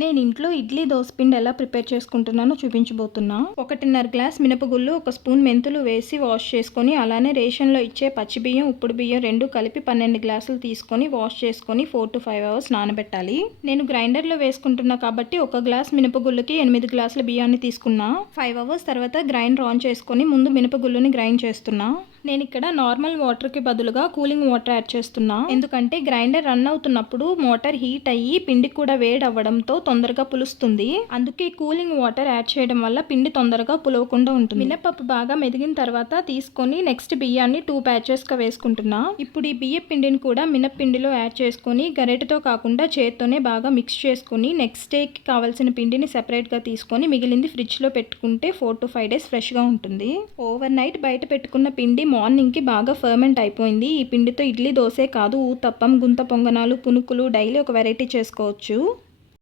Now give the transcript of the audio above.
నేను ఇంట్లో ఇడ్లీ దోస పిండి ఎలా ప్రిపేర్ చేసుకుంటున్నానో చూపించబోతున్నా. 1.5 గ్లాస్ మినపగుళ్ళు, 1 స్పూన్ మెంతులు వేసి వాష్ చేసుకొని, అలానే రేషన్లో ఇచ్చే పచ్చి బియ్యం, ఉప్పుడు బియ్యం 2 కలిపి 12 గ్లాసులు తీసుకొని వాష్ చేసుకొని 4 to 5 అవర్స్ నానబెట్టాలి. నేను గ్రైండర్లో వేసుకుంటున్నా కాబట్టి 1 గ్లాస్ మినపగుళ్ళకి 8 గ్లాసుల బియ్యాన్ని తీసుకున్నా. 5 అవర్స్ తర్వాత గ్రైండర్ ఆన్ చేసుకొని ముందు మినపగుళ్ళని గ్రైండ్ చేస్తున్నా. నేను ఇక్కడ నార్మల్ వాటర్కి బదులుగా కూలింగ్ వాటర్ యాడ్ చేస్తున్నా. ఎందుకంటే గ్రైండర్ రన్ అవుతున్నప్పుడు మోటార్ హీట్ అయ్యి పిండి కూడా వేడి అవ్వడంతో తొందరగా పులుస్తుంది. అందుకే కూలింగ్ వాటర్ యాడ్ చేయడం వల్ల పిండి తొందరగా పులవకుండా ఉంటుంది. మినపప్పు బాగా మెదిగిన తర్వాత తీసుకొని నెక్స్ట్ బియ్యాన్ని 2 బ్యాచెస్గా వేసుకుంటున్నా. ఇప్పుడు ఈ బియ్య పిండిని కూడా మినప్పిండిలో యాడ్ చేసుకొని గరిటెతో కాకుండా చేత్తోనే బాగా మిక్స్ చేసుకొని నెక్స్ట్ డేకి కావాల్సిన పిండిని సెపరేట్గా తీసుకొని మిగిలింది ఫ్రిడ్జ్లో పెట్టుకుంటే 4 to 5 days ఫ్రెష్గా ఉంటుంది. ఓవర్ నైట్ బయట పెట్టుకున్న పిండి మార్నింగ్కి బాగా ఫర్మెంట్ అయిపోయింది. ఈ పిండితో ఇడ్లీ దోసే కాదు ఊతప్పం, గుంత పొంగనాలు, పునుకులు డైలీ ఒక వెరైటీ చేసుకోవచ్చు.